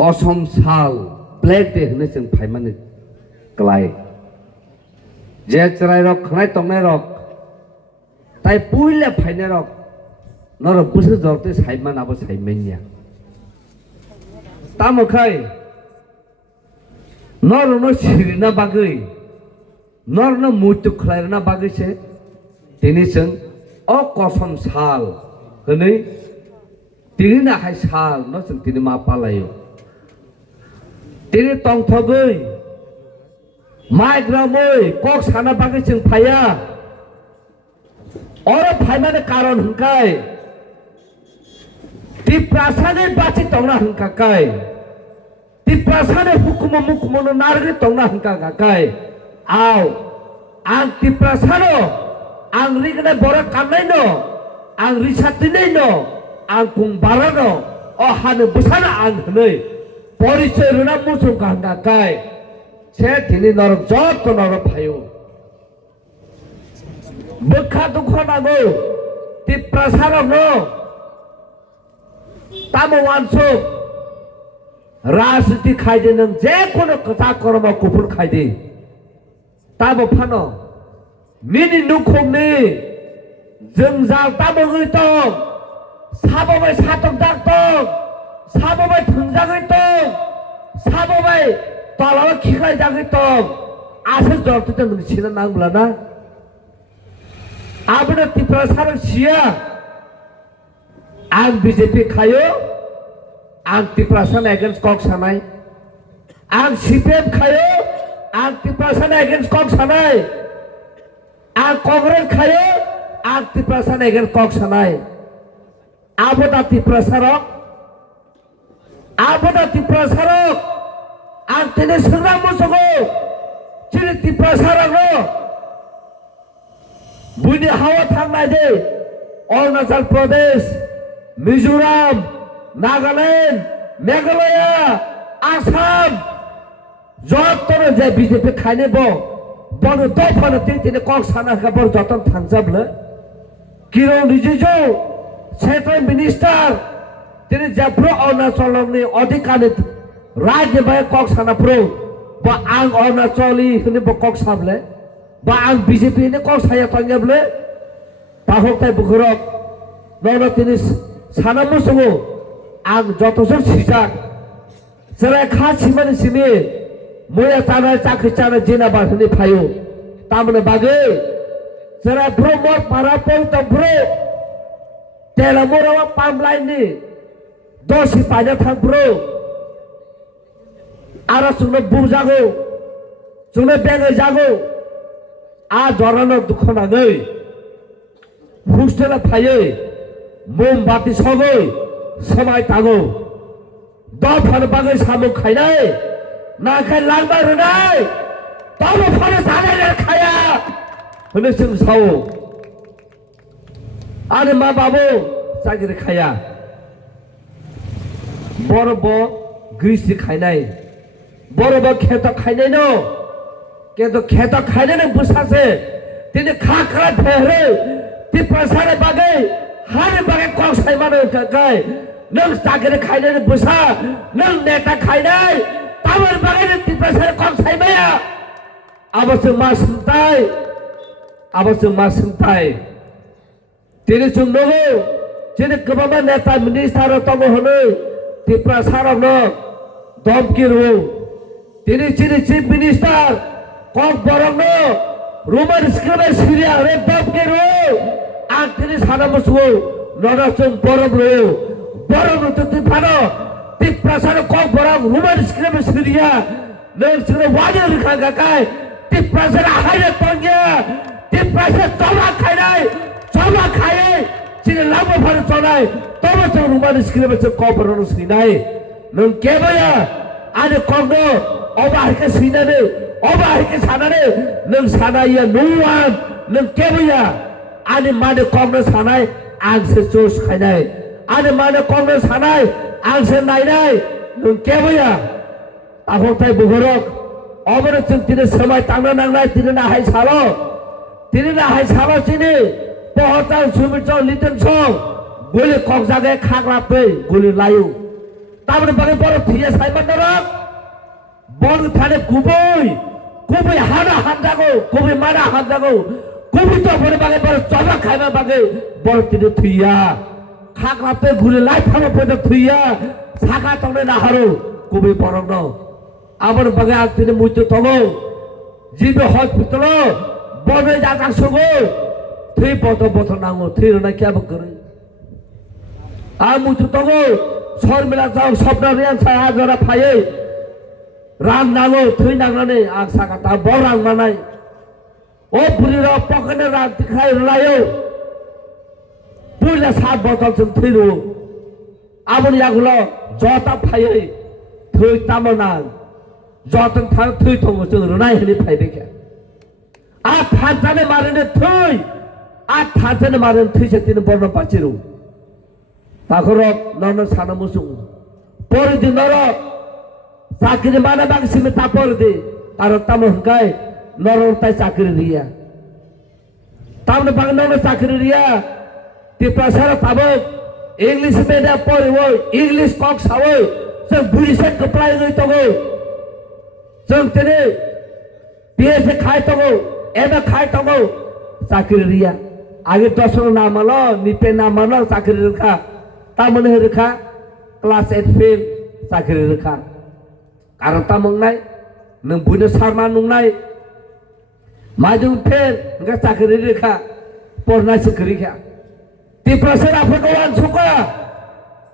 कसम साल ब्लेक दे होनो जों फाइमानो ग्लाय जे चराय रक खनाय तंनाय रक ताई पुइले फाइनाय रक नर बुसो जरते साइमान आबो साइमेनिया तामखाय नर न सिरिना बागै नर न मुतु खलायना बागैसे दिनै जों अ कसम साल होनै दिनै नाहाय साल न जों दिनै मा पालायो दिनै तंथगै माइग्रामै कक साना बागै जों फाया अर फाइमाने कारण हंखाय तिप्रासाने बाची तंना हंखाकाय तिप्रासाने हुकुम मुकुमनो नारगे तंना हंखाकाय आव आं तिप्रासानो आं रिगने बरा काननायनो आं रिसातिनैनो आं कुंबारानो अ हानो बुसाना आं हनै परिचय रुना मुसुं गांगाकाय से दिनै नरक जत नरक फायो बोखा दुख नांगौ तिप्रासारावनो तामवानसु राजनीति खायदे नों जेखुनु खोथा कर्म गुफुर खायदे ताबो फानो मिनि नुखुमनि जों जाल ताबोगै दं साबोबाय सातक दाग दं साबोबाय थोंजागै दं साबोबाय तलाव खिखाय जागै दं आसो जरते नों सिना नांब्लाना आबनो तिप्रासार सिया आं बीजेपी खायो आं तिप्रासान एगेन्स्ट कक सानाय आं सीपीएम खायो आं तिप्रासान एगेन्स्ट कक सानाय आं कांग्रेस खायो आं तिप्रासान एगेन्स्ट कक सानाय आबोदा तिप्रासारक आं दिनै सोंना मुसुगौ दिनै तिप्रासारावनो बुनि हावा थांनाय दे अरुणाचल प्रदेश मिजोराम नागालैंड मेघालया आसाम जतनो जे बीजेपी खायने बनो दफानो दिनै कक साना खबर जतन थांजाबले किरण रिजिजु सेंट्रल मिनिस्टार दिनै जेब्रो अरुणाचलनि अधिकारी राज्य बाय कक सानाफ्रो बा आं अरुणाचली होनो कक साबले बा आं बीजेपी ने कक साया तंगेबले ताहकताय बुखरक नर दिनै साना मुसुगु आं जतसो सिजाक जेरै खा सिमानि सिमि मैया जानाय चाख्रि जानाय जिनाबा होनो फायो तामने बागै जेरै ब्रह्म पारा पलतमफ्रो तेलामोरावा पामलाइननि दसि पाइना थांफ्रो आरो जोंनो बुजागौ जोंनो बेङै जागौ आ जरानो दुख नाङै हुस्टेला फायै मोमबाति सगै समाय तागौ दफानो बागै सामु खायनाय नाखाय लांबाय रोनाय तब फानो जानाय खाया होनो जों सावो आरो मा बाबु जागिर खाया बरब ग्रिसि खायनाय बरब खेत खायनाय न केतो खेत खायनाय बुसासे दिनै खाखरा फेरे तिप्रासारे बागै हारे बागै कक साइमानो काय नों जागिर खायनाय बुसा नों नेता खायनाय तावर बागै तिप्रासारे कक साइमाया आबसो मा सोंथाय दिनै जों नगौ दिनै गोबां नेता मिनिस्टार तब होनो तिप्रासारावनो धमकिरु दिनै चिफ मिनिस्टार कक बरंनो रोमान स्क्रिप्ट सिरिया रे धमकिरु आं दिनै साना मुसुगौ नरसों बरम तो तिफानो तिप्रासार कक बरं रोमान स्क्रिप्ट सिरिया नों जोंनो वाजो रखा गाकाय तिप्रासार हायनो तंगिया तिप्रासार जमा खायनाय जमा खायै दिनै लामा फानो चनाय तब जों रोमान स्क्रिप्ट कक बरंनो सैनाय नों केबया आरो ककनो अबाहिके सैनानै अबाहिके सानानै नों सानाया नवान नों केबया आरो माने ककनो सानाय आंसो जुस खायनाय आरो माने ककनो सानाय आंसो नायनाय नों केबया आखौथाय बुहरक अबनो जों दिनै समाय तांनो नांनाय दिनै नाहाय साल दिनै पहचान सुमित लिटन सं गुलि कक जागे खाग्रापै गुलि लायो তারপরে বাগে বড় থিয়ে সাইবার নরক বড় থানে কুবই কুবই হানা হাত যাগো কুবই মারা হাত যাগো কুবি তো বড় বাগে বড় চলা খাইবা বাগে বড় তিনে থুইয়া খাকরাতে ঘুরে লাই থামা পড়ে থুইয়া ছাকা তলে না হারো কুবি বড় ন আমার বাগে আর তিনে মুইতে তগো জিবে হসপিটাল বড় জাগা সগো থুই বত বত নাঙো থুই না কি আব করে আর মুইতে তগো শর্মিলা যাও স্বপ্ন রিয়ান সাহা জরা ফায়ে রান নাঙো থুই নাঙানে আগ সাকাতা বড় রান নানাই ও বুড়ির পকেটে রাত খাই লাইও পুইলা 7 বটল जों থুইরো আমনি আগুলো জটা ফায়ে থুই তামনা জতন থাক থুই থঙ্গো जों রনাই হলি ফাইবেকে আ থাজানে মারেনে থুই আ থাজানে মারেন থুইছে তিন বর্ণ পাচিরো তাখর নন সানা মুসুং পরে দিন নর চাকরি মানে বাংসিমে তাপর দে আর তাম হংকাই নর তাই চাকরি রিয়া তামনে বাং নর চাকরি রিয়া তে প্রসার তাবক इंग्लिश में पढ़े वो इंग्लिश कॉक सावो जों बुरिसे कपलाय गई तगो जों तेने पीएस खाय तगो एबे खाय तगो चाकरी रिया आगे 10 नाम मालो निपे नाम मालो चाकरी रखा तामने रखा क्लास 8 फेल चाकरी रखा कारण तामंगनाय नों बुनो सारमा नुंनाय माजों फेल नों चाकरी रखा पढ़ना सिखरिखा ती प्रसार आपको wan suka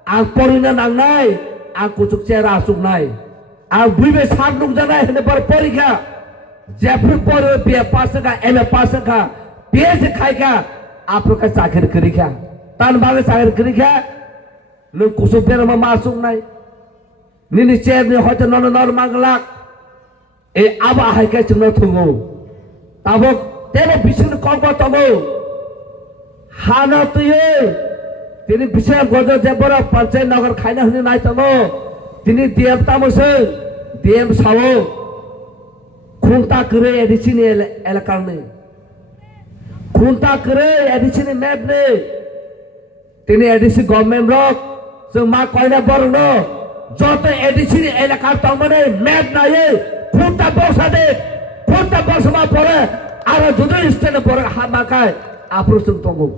ang porina nangnay ang kusuk cera sugnay ang buibe sabnuk janay hene par porikha jeffrey por bia pasaka eme pasaka bia se khaika आपका चाकरी करिखा तान बागे चाकरी करिखा नु kusuk pera ma masuk nay nini cer ni hote non nor manglak e aba haika chungna thungo tabok tebo bisin kongko tomo हाना तो ये तिनी विषय गोजो जेबरा पंचायत नगर खाइना हुने नाइ तनो तिनी देवता मसे देव सावो खुंता करे एडिसिन एलाकार ने खुंता करे एडिसिन मैप ने तिनी एडिसिन गवर्नमेंट रक जों मा कयना बरनो जत एडिसिन एलाकार तमने मैप नाये खुंता बसा दे खुंता बसमा परे आरो जुदो स्टेने परे हामाकाय आप्रोसुं तंगो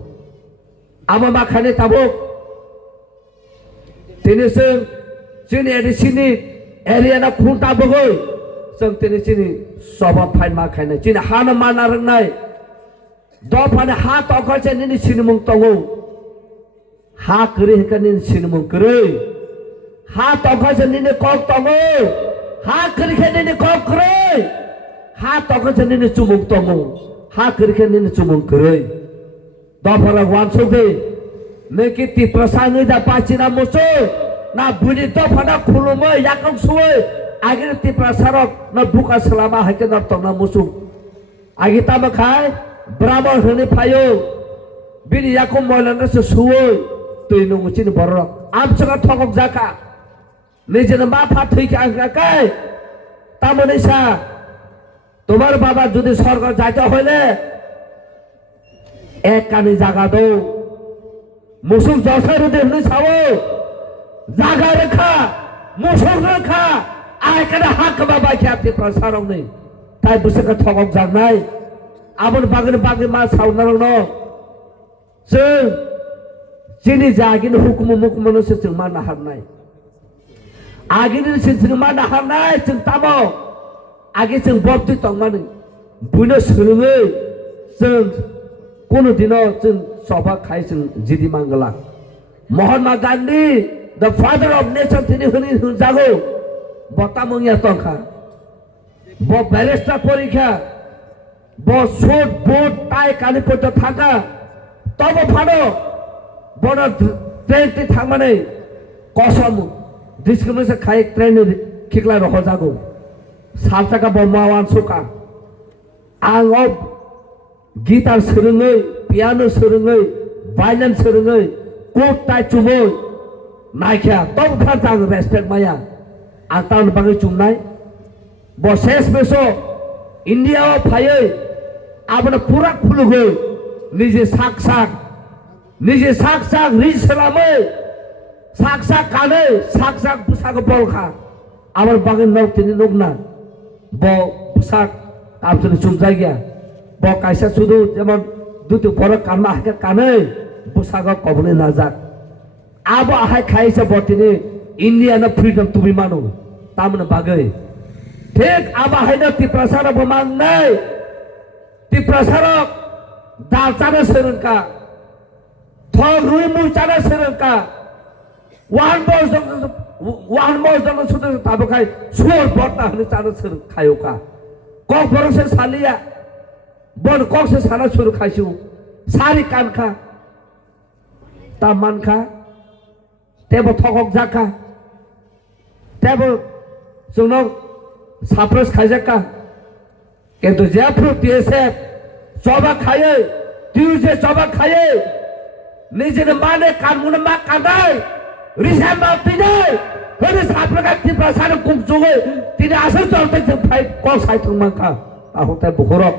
आमा माखाने ताबो तेने जों जोंनि एडिसिनि एरियाना खुंता बगै जों तेने जोंनि सभा फाइन माखाने जोंनि हाना माना रोंनाय दफाने हा तखसे निनि सिनमुं तंगो हा करे हेका निनि सिनमुं करे हा तखसे निनि कक तंगो हा करे निनि कक करे हा तखसे निनि चुमुं तंगो हा करे निनि चुमुं करे दफरा wan sobe neki ti prasangui da pachina muso na buni dofana khulumo yakong suwe agir ti prasarok na buka selama hake na tongna musu agi tama khai brahman hone phayo bini yakom moilana se suwe tui nunguchin borok amsaka thokok jaka নিজের মাথা ঠিক আঁকায় তামনে সা তোমার বাবা যদি স্বর্গ যাইতে হইলে एक कानी जागा दो मुसुक जसर देखने सावो जागा रखा मुसुक रखा आय कने हाक बाबा ख्याति प्रसारं नै ताइ बुसक थगक जागनाय आबन बागन मा सावनारं न जों जिनि जागिन हुकुम मुकुमनो से जों मा नाहारनाय आगिनि से जों मा नाहारनाय जों तामो आगे जों बब्दि तंमानै बुनो सोलोङै जों কোনো দিনও जों सभा खाइ जों जिदि मांगला Mahatma Gandhi the father of nation তিনি হনি জাগো বতামঙ্গিয়া তখা ব ব্যারিস্টার পরীক্ষা ব শোট বোট টাই কানি পড়তে থাকা তব ফানো বড় ট্রেনটি থাকমানে কসম ডিসক্রিমিনেশন খাই ট্রেন খিকলা রহ জাগো সালচাকা বমাওয়ান সুকা आं गिटार सोलोङै पियानो सोलोङै भायलिन सोलोङै कोट टाइ चुमै नायख्या तब खा जां रेसपेक्ट माया आं ताउन बागै चुमनाय बसेस बेसो इंडिया फायै आबने पुरा खुलुगै निजे साक साक ridge सलामै sak kane sak busak bolkha abar bagen nok tini nokna bo busak absen sumjai gya bo kaisa sudu jemon dutu boro kanma hake kane busak kobone najak abo ahai khaisa bo tini India na freedom tumi manu tamne bagai ঠিক abo hai na tiprasara bomang nai tiprasara dal chana serengka thong rui mu chana serengka one more jong sudah tabakai suor borta hane chana sereng khayoka kok borong se salia bon kok se sana suru khaisu sari kan kha taman kha tebo thokok jaka tebo sungno sapros খাইজাকা কিন্তু জেফ্রু TSF সবা খায়ে টিউজে সবা খায়ে নিজের মানে কানমুনে মা কাঁদায় রিসাম মাতিনে হরে সাপ্রকা ত্রিপুরা সারে কুমজুগে তিনি আসল চলতে ফাই কল সাইথং মাকা তাহতে বহরক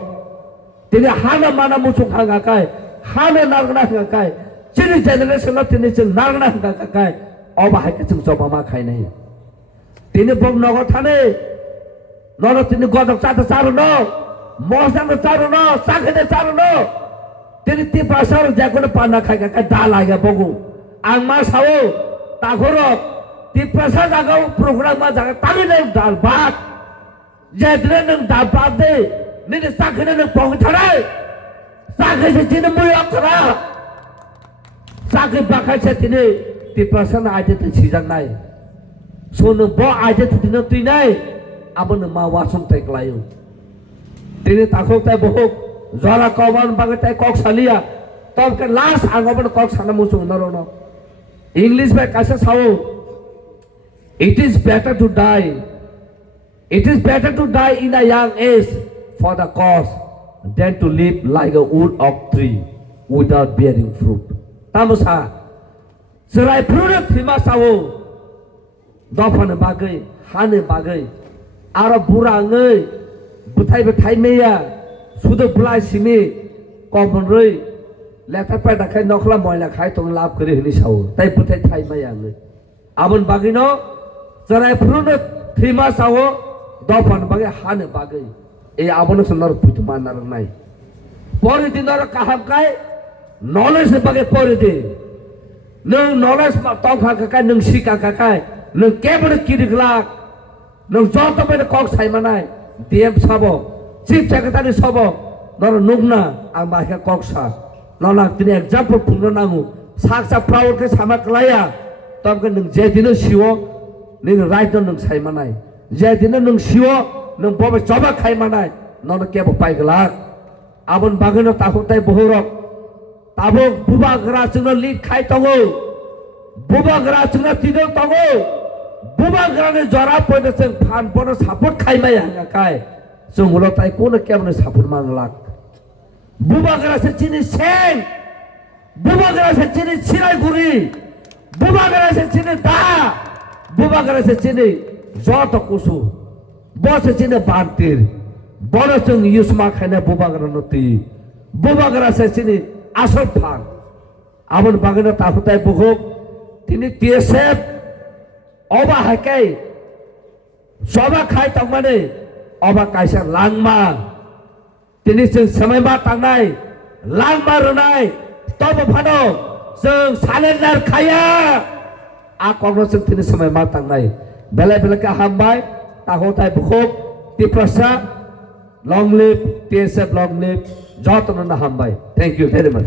তিনি হানা মানা মুসু খাঙ্গাকায় হানে নারগনা খাঙ্গাকায় চিনি জেনারেশন তিনি চিন নারগনা খাঙ্গাকায় অবাহাইকে চিং সবা মা খাই নাই তিনি বং নগর থানে Nono tini godok satu saru no, mosan saru no, sakit saru no. Tini tipe saru jago ne panah kaya kaya dalai ya bogu. Angma sawo, takoro, tipe saru jago program ma jago tangi ne dal bat. Jadi ne dal bat de, ni sakit ne bogu tharai. Sakit se tini muya kara. Sakit bakai se tini tipe saru aja tu sijang nai. Sonu bo aja tu tini tu nai. Abon ma wasum tai klayu tini takok tai bohok zara kawan bagai tai kok salia tom ke last angobon kok sana musung narono English by kaisa sao it is better to die in a young age for the cause than to live like a wood oak tree without bearing fruit tamusa serai fruit thima sao dofan bagai hane bagai Ara burangai butai meya sudah belai sini kobon roi letak pada kai nokla moila kai tong lap kiri ini sau tai butai thai meya ngai abon bagino cerai prune thima sau dofan bagai hane bagai abon senar putu manar nai pori dinar kaham kai knowledge bagai pori di nung knowledge tong kai nung sika kai nung kebon kiri gelak nung joto pada kok sai manai DM sabo chief secretary sabo nor nugna ang bahaya kok sa nolak tini example puno nangu saksa proud ke sama kelaya tom ke nung jedino siwo ning right nung sai manai jedino nung siwo nung bobe coba khai manai nor kebo pai gelak abon bagino tahu tai bohorok tabok buba gera chungno lead khai tongo buba gera chungno tidol tongo buba gerane jora pointe seng phan pono support khai mai hanga kai sungulo tai kono kemne support manglak buba gera se chini seng buba gera se chini chirai guri buba gera se chini da buba gera se chini joto kusu bo se chini bantir boro chung yusma khaina buba gera noti buba gera se chini asal phan abon bagino tahutai buhok tini TSF oba hakai soba khai tong mane oba kaisa langma tini sing samai ma tangnai langma runai tobo phano sing surrender khaya a kongno sing tini samai ma tangnai bela ka hambai tahotai bukhok tiprasa long live TSF long live jotno na hambai thank you very much